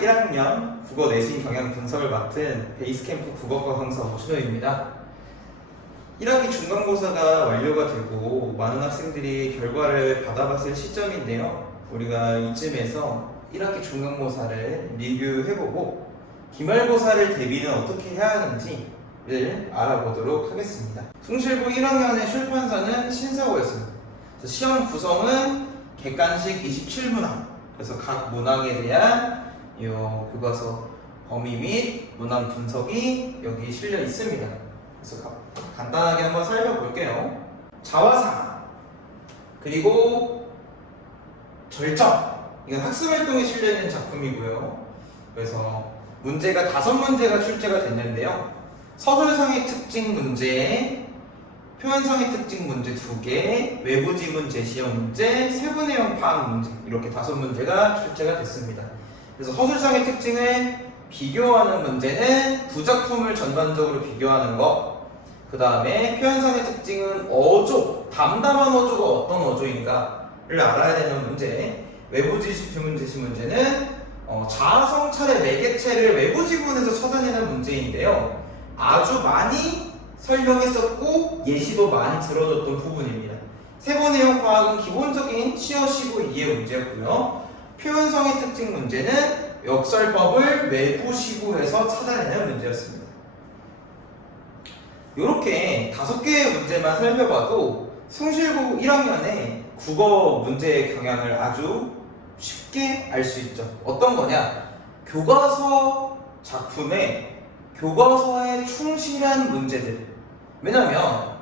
송실고 1학년 국어 내신 경향 분석을 맡은 베이스캠프 국어과 강사 오준호입니다. 1학기 중간고사가 완료가 되고 많은 학생들이 결과를 받아봤을 시점인데요. 우리가 이쯤에서 1학기 중간고사를 리뷰해보고 기말고사를 대비는 어떻게 해야 하는지를 알아보도록 하겠습니다. 송실고 1학년의 출판사는 신사고였습니다. 시험 구성은 객관식 27문항, 그래서 각 문항에 대한 교과서 범위 및 문항 분석이 여기 실려 있습니다. 그래서 간단하게 한번 살펴볼게요. 자화상, 그리고 절정, 이건 학습활동에 실려 있는 작품이고요. 그래서 문제가 5문제가 출제가 됐는데요. 서술상의 특징 문제, 표현상의 특징 문제 2개, 외부 지문 제시형 문제, 세부내용 파악 문제, 이렇게 5문제가 출제가 됐습니다. 그래서 서술상의 특징을 비교하는 문제는 두 작품을 전반적으로 비교하는 것, 그 다음에 표현상의 특징은 어조, 담담한 어조가 어떤 어조인가를 알아야 되는 문제, 외부 지문 제시 문제는 자아성찰의 매개체를 외부 지문에서 찾아내는 문제인데요. 아주 많이 설명했었고 예시도 많이 들어줬던 부분입니다. 세부 내용 파악은 기본적인 치어 시고 이해 문제였고요. 표현성의 특징 문제는 역설법을 외부 시구에서 찾아내는 문제였습니다. 이렇게 5개의 문제만 살펴봐도 송실고 1학년의 국어 문제의 경향을 아주 쉽게 알 수 있죠. 어떤 거냐? 교과서 작품에 교과서에 충실한 문제들. 왜냐면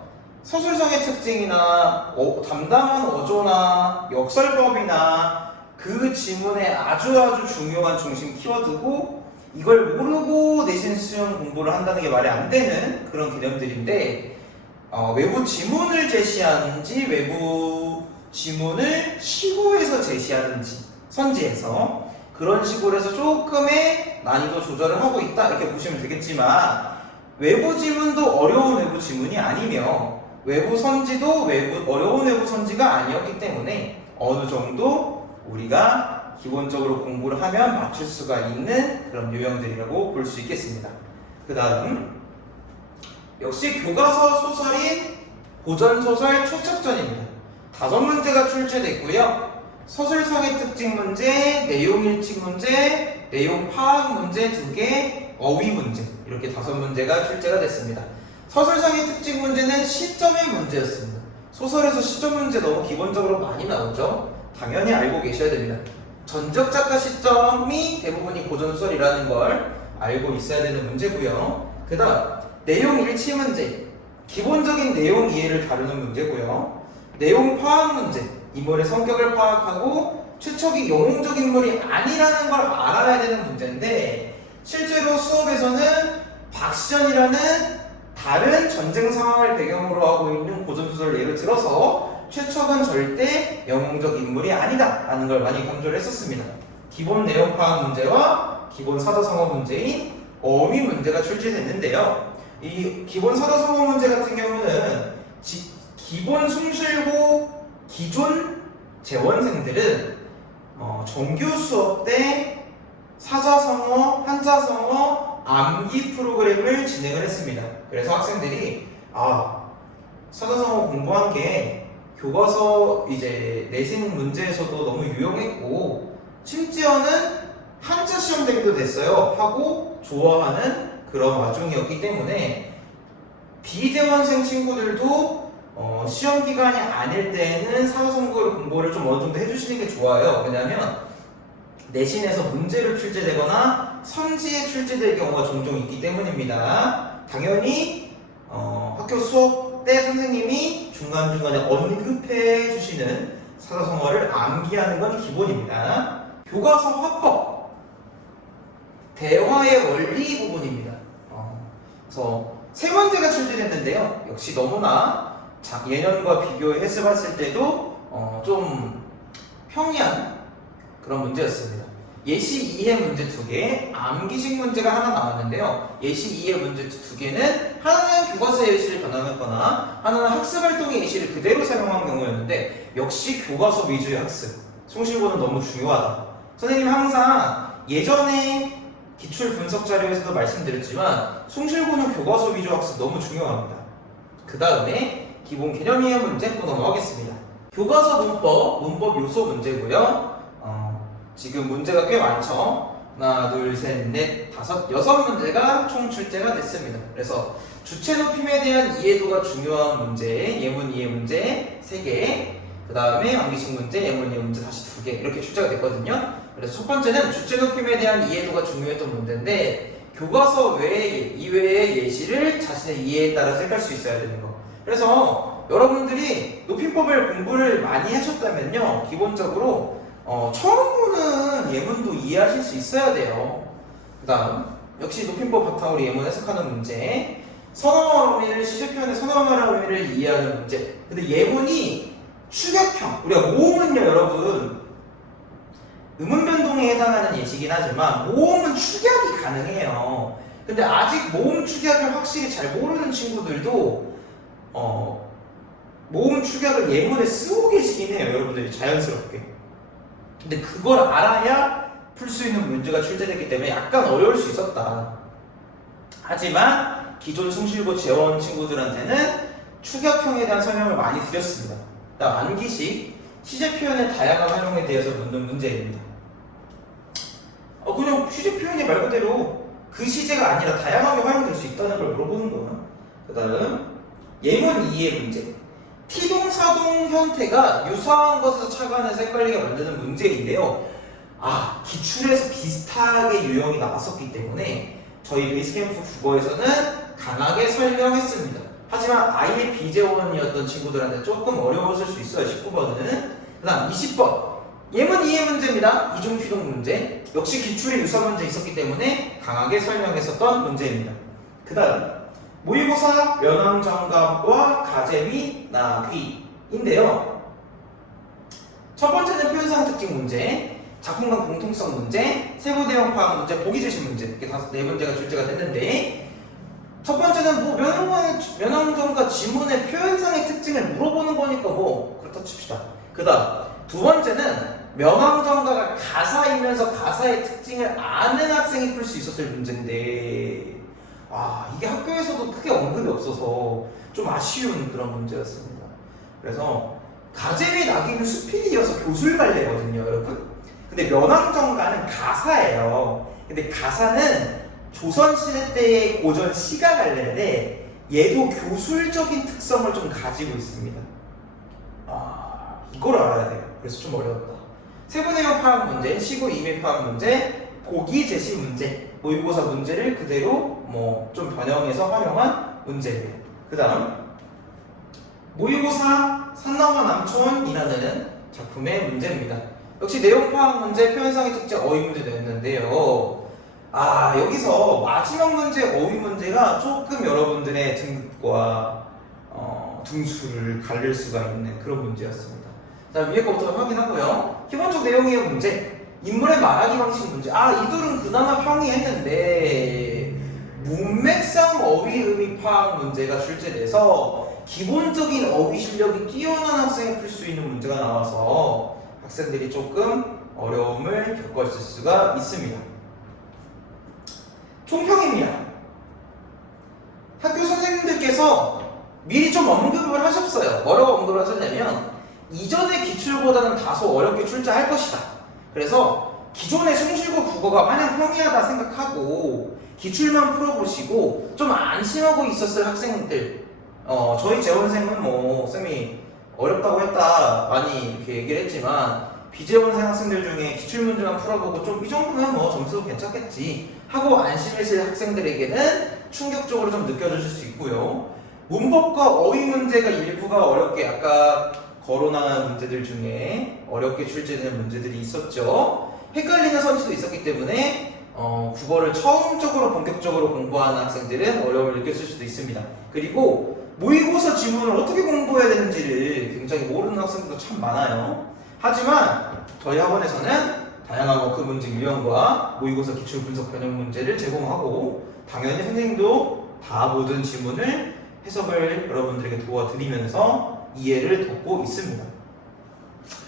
서술상의 특징이나 담담한 어조나 역설법이나 그 지문의 아주 중요한 중심 키워드고, 이걸 모르고 내신 수능 공부를 한다는 게 말이 안 되는 그런 개념들인데, 외부 지문을 제시하는지 외부 지문을 시고에서 제시하는지 선지에서 그런 식으로 해서 조금의 난이도 조절을 하고 있다, 이렇게 보시면 되겠지만, 외부 지문도 어려운 외부 지문이 아니며 외부 선지도 어려운 외부 선지가 아니었기 때문에 어느 정도 우리가 기본적으로 공부를 하면 맞출 수가 있는 그런 유형들이라고 볼 수 있겠습니다. 그 다음, 역시 교과서 소설인 고전소설 초착전입니다. 5문제가 출제됐고요. 서술상의 특징 문제, 내용 일치 문제, 내용 파악 문제 2개, 어휘 문제, 이렇게 5문제가 출제가 됐습니다. 서술상의 특징 문제는 시점의 문제였습니다. 소설에서 시점 문제 너무 기본적으로 많이 나오죠. 당연히 알고 계셔야 됩니다. 전적 작가 시점이 대부분이 고전소설이라는 걸 알고 있어야 되는 문제고요. 그 다음, 내용 일치 문제, 기본적인 내용 이해를 다루는 문제고요. 내용 파악 문제, 인물의 성격을 파악하고 추측이 영웅적 인물이 아니라는 걸 알아야 되는 문제인데, 실제로 수업에서는 박시전이라는 다른 전쟁 상황을 배경으로 하고 있는 고전소설을 예를 들어서 최척은 절대 영웅적 인물이 아니다 라는 걸 많이 강조를 했었습니다. 기본 내용 파악 문제와 기본 사자성어 문제인 어휘 문제가 출제됐는데요. 이 기본 사자성어 문제 같은 경우는 기본 송실고 기존 재원생들은 정규 수업 때 사자성어, 한자성어, 암기 프로그램을 진행을 했습니다. 그래서 학생들이 사자성어 공부한 게 교과서 이제 내신 문제에서도 너무 유용했고 심지어는 한자 시험 대비도 됐어요 하고 좋아하는 그런 와중이었기 때문에 비재원생 친구들도 시험 기간이 아닐 때는 사자성어 공부를 좀 어느 정도 해주시는 게 좋아요. 왜냐하면 내신에서 문제로 출제되거나 선지에 출제될 경우가 종종 있기 때문입니다. 당연히 학교 수업 때 선생님이 중간중간에 언급해 주시는 사자성어를 암기하는 건 기본입니다. 교과서 화법, 대화의 원리 부분입니다. 그래서 3문제가 출제됐는데요. 역시 너무나 예년과 비교해서 봤을 때도 좀 평이한 그런 문제였습니다. 예시 이해 문제 2개, 암기식 문제가 하나 나왔는데요. 예시 이해 문제 2개는 하나는 교과서 예시를 변환했거나 하나는 학습활동의 예시를 그대로 사용한 경우였는데, 역시 교과서 위주의 학습, 송실고는 너무 중요하다. 선생님 항상 예전에 기출 분석 자료에서도 말씀드렸지만 숭실고는 교과서 위주 학습 너무 중요합니다. 그 다음에 기본 개념 이해 문제 또 넘어가겠습니다. 교과서 문법 요소 문제고요. 지금 문제가 꽤 많죠. 하나, 둘, 셋, 넷, 다섯, 여섯 문제가 총 출제가 됐습니다. 그래서 주체 높임에 대한 이해도가 중요한 문제, 예문 이해 문제 3개, 그 다음에 암기식 문제, 예문 이해 문제 다시 2개 이렇게 출제가 됐거든요. 그래서 첫 번째는 주체 높임에 대한 이해도가 중요했던 문제인데 교과서 이외의 예시를 자신의 이해에 따라 색깔 수 있어야 되는 거. 그래서 여러분들이 높임법을 공부를 많이 하셨다면요, 기본적으로 처음 보는 예문도 이해하실 수 있어야 돼요. 그 다음 역시 높임법 바탕으로 예문 해석하는 문제, 선어말 의미를 시제 표현의 선어말 의미를 이해하는 문제. 근데 예문이 추격형, 우리가 모음은요 여러분 음운 변동에 해당하는 예시긴 하지만 모음은 축약이 가능해요. 근데 아직 모음 축약을 확실히 잘 모르는 친구들도 모음 축약을 예문에 쓰고 계시긴 해요, 여러분들이 자연스럽게. 근데 그걸 알아야 풀 수 있는 문제가 출제됐기 때문에 약간 어려울 수 있었다. 하지만 기존 숭실고 재원 친구들한테는 축약형에 대한 설명을 많이 드렸습니다. 다음 암기식, 시제 표현의 다양한 활용에 대해서 묻는 문제입니다. 그냥 시제 표현이 말 그대로 그 시제가 아니라 다양하게 활용될 수 있다는 걸 물어보는 거야. 그 다음 예문 이해 문제, 티동사동 형태가 유사한 것에서 차관해서 헷갈리게 만드는 문제인데요. 기출에서 비슷하게 유형이 나왔었기 때문에 저희 베이스캠프 국어에서는 강하게 설명했습니다. 하지만 아예 비재원이었던 친구들한테 조금 어려웠을 수 있어요. 19번은. 그 다음 20번 예문 이해 문제입니다. 이중 피동 문제. 역시 기출에 유사 문제 있었기 때문에 강하게 설명했었던 문제입니다. 그 다음 모의고사 면왕정답과 가제 및 나귀인데요. 첫 번째는 표현상 특징 문제, 작품간 공통성 문제, 세부 대형 파악 문제, 보기 제시 문제, 이렇게 네 문제가 출제가 됐는데, 첫 번째는 면왕정과 지문의 표현상의 특징을 물어보는 거니까 그렇다 칩시다. 그 다음 두 번째는 명왕정가가 가사이면서 가사의 특징을 아는 학생이 풀 수 있었을 문제인데 이게 학교에서도 크게 언급이 없어서 좀 아쉬운 그런 문제였습니다. 그래서 가제 및 낙인은 수필이어서 교술갈래거든요, 여러분. 근데 면왕정가는 가사예요. 근데 가사는 조선시대 때의 고전 시가갈래인데 얘도 교술적인 특성을 좀 가지고 있습니다. 이걸 알아야 돼요. 그래서 좀 어려웠다. 세부내용 파악 문제, 시구 이미 파악 문제, 보기 제시 문제, 모의고사 문제를 그대로 좀 변형해서 활용한 문제예요. 그 다음 모의고사 산나와 남촌이라는 작품의 문제입니다. 역시 내용 파악 문제, 표현상의 특징, 어휘 문제도 였는데요. 여기서 마지막 문제, 어휘 문제가 조금 여러분들의 등급과 등수를 갈릴 수가 있는 그런 문제였습니다. 자, 위에 거부터 확인하고요. 기본적 내용의 문제, 인물의 말하기 방식 문제. 이 둘은 그나마 평이했는데 문맥상 어휘 의미 파악 문제가 출제돼서 기본적인 어휘 실력이 뛰어난 학생이 풀 수 있는 문제가 나와서 학생들이 조금 어려움을 겪었을 수가 있습니다. 총평입니다. 학교 선생님들께서 미리 좀 언급을 하셨어요. 뭐라고 언급을 하셨냐면 이전의 기출보다는 다소 어렵게 출제할 것이다. 그래서 기존의 숭실고 국어가 마냥 평이하다 생각하고 기출만 풀어보시고 좀 안심하고 있었을 학생들, 저희 재원생은 쌤이 어렵다고 했다 많이 이렇게 얘기를 했지만 비재원생 학생들 중에 기출문제만 풀어보고 좀 이 정도면 점수도 괜찮겠지 하고 안심했을 학생들에게는 충격적으로 좀 느껴질 수 있고요. 문법과 어휘 문제가 일부가 어렵게 아까 거론한 문제들 중에 어렵게 출제되는 문제들이 있었죠. 헷갈리는 선지도 있었기 때문에 국어를 처음적으로 본격적으로 공부하는 학생들은 어려움을 느꼈을 수도 있습니다. 그리고 모의고사 지문을 어떻게 공부해야 되는지를 굉장히 모르는 학생들도 참 많아요. 하지만 저희 학원에서는 다양한 워크 문제 유형과 모의고사 기출 분석 변형 문제를 제공하고 당연히 선생님도 다 모든 지문을 해석을 여러분들에게 도와드리면서 이해를 돕고 있습니다.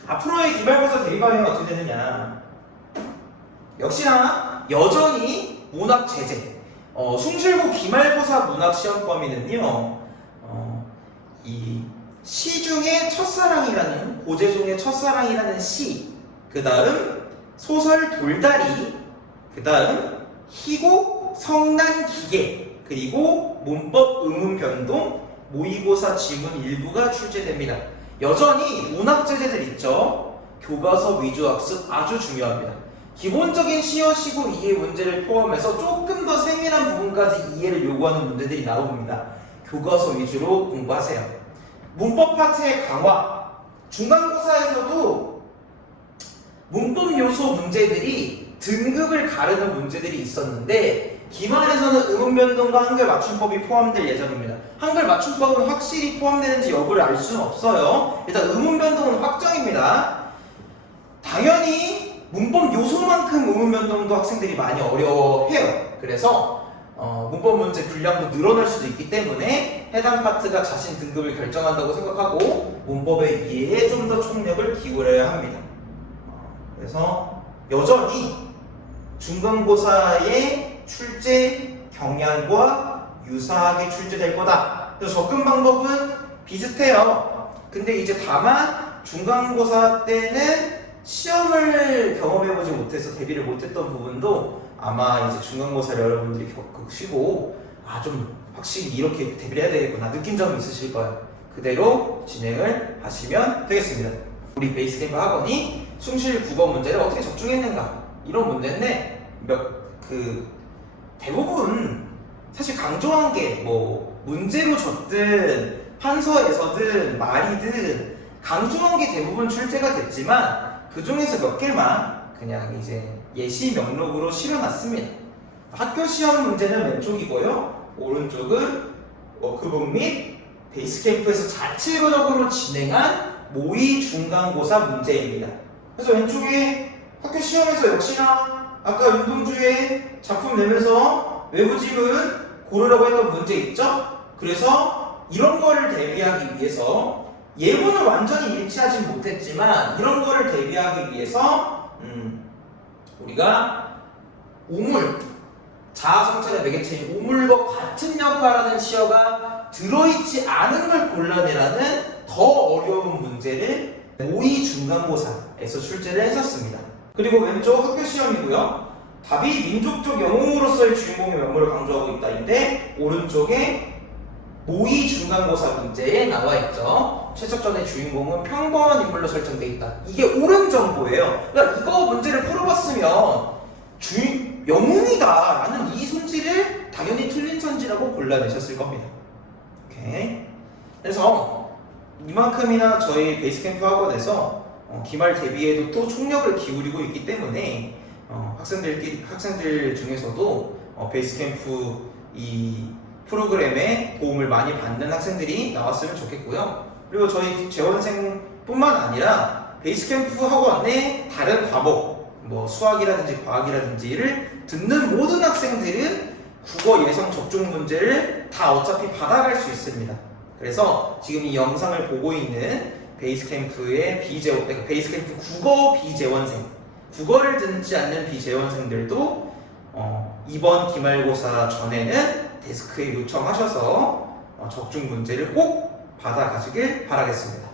앞으로의 기말고사 대입반응이 어떻게 되느냐, 역시나 여전히 문학 제재. 숭실고 기말고사 문학 시험 범위는요. 이 시 중에 첫사랑이라는 고재종의 첫사랑이라는 시, 그 다음 소설 돌다리, 그 다음 희곡 성난기계, 그리고 문법 의문 변동 모의고사 지문 일부가 출제됩니다. 여전히 문학 제재들 있죠. 교과서 위주 학습 아주 중요합니다. 기본적인 시어 시구 이해 문제를 포함해서 조금 더 세밀한 부분까지 이해를 요구하는 문제들이 나옵니다. 교과서 위주로 공부하세요. 문법 파트의 강화. 중간고사에서도 문법 요소 문제들이 등급을 가르는 문제들이 있었는데 기말에서는 의문 변동과 한글 맞춤법이 포함될 예정입니다. 한글 맞춤법은 확실히 포함되는지 여부를 알 수는 없어요. 일단 의문 변동은 확정입니다. 당연히 문법 요소만큼 의문 변동도 학생들이 많이 어려워해요. 그래서 문법 문제 분량도 늘어날 수도 있기 때문에 해당 파트가 자신 등급을 결정한다고 생각하고 문법의 이해에 좀 더 총력을 기울여야 합니다. 그래서 여전히 중간고사의 출제 경향과 유사하게 출제될 거다. 그래서 접근 방법은 비슷해요. 근데 이제 다만 중간고사 때는 시험을 경험해보지 못해서 대비를 못했던 부분도 아마 이제 중간고사를 여러분들이 겪으시고 좀 확실히 이렇게 대비를 해야 되겠구나 느낀 점이 있으실 거예요. 그대로 진행을 하시면 되겠습니다. 우리 베이스캠프 학원이 숭실 국어 문제를 어떻게 적중했는가 이런 문제인데 대부분 사실 강조한 게 뭐 문제로 줬든 판서에서든 말이든 강조한 게 대부분 출제가 됐지만 그 중에서 몇 개만 그냥 이제 예시 명록으로 실어놨습니다. 학교 시험 문제는 왼쪽이고요. 오른쪽은 워크북 및 베이스캠프에서 자체적으로 진행한 모의 중간고사 문제입니다. 그래서 왼쪽에 학교 시험에서 역시나 아까 윤동주의 작품 내면서 외부지문 고르라고 했던 문제 있죠? 그래서 이런 거를 대비하기 위해서 예문을 완전히 일치하진 못했지만 이런 거를 대비하기 위해서 우리가 오물, 자아성찰의 매개체인 오물과 같은 역할하는 시어가 들어있지 않은 걸 골라내라는 더 어려운 문제를 모의 중간고사에서 출제를 했었습니다. 그리고 왼쪽 학교 시험이고요. 답이 민족적 영웅으로서의 주인공의 면모를 강조하고 있다인데 오른쪽에 모의 중간고사 문제에 나와 있죠. 최적전의 주인공은 평범한 인물로 설정돼 있다. 이게 옳은 정보예요. 그러니까 이거 문제를 풀어봤으면 영웅이다 라는 이 손질을 당연히 틀린 선지라고 골라내셨을 겁니다. 오케이. 그래서 이만큼이나 저희 베이스캠프 학원에서 기말 대비에도 또 총력을 기울이고 있기 때문에 학생들 중에서도 베이스캠프 이 프로그램에 도움을 많이 받는 학생들이 나왔으면 좋겠고요. 그리고 저희 재원생뿐만 아니라 베이스캠프 학원의 다른 과목, 뭐 수학이라든지 과학이라든지를 듣는 모든 학생들은 국어 예성 적중 문제를 다 어차피 받아갈 수 있습니다. 그래서 지금 이 영상을 보고 있는 베이스캠프의 그러니까 베이스캠프 국어 비재원생, 국어를 듣지 않는 비재원생들도 이번 기말고사 전에는 데스크에 요청하셔서 적중 문제를 꼭 받아가시길 바라겠습니다.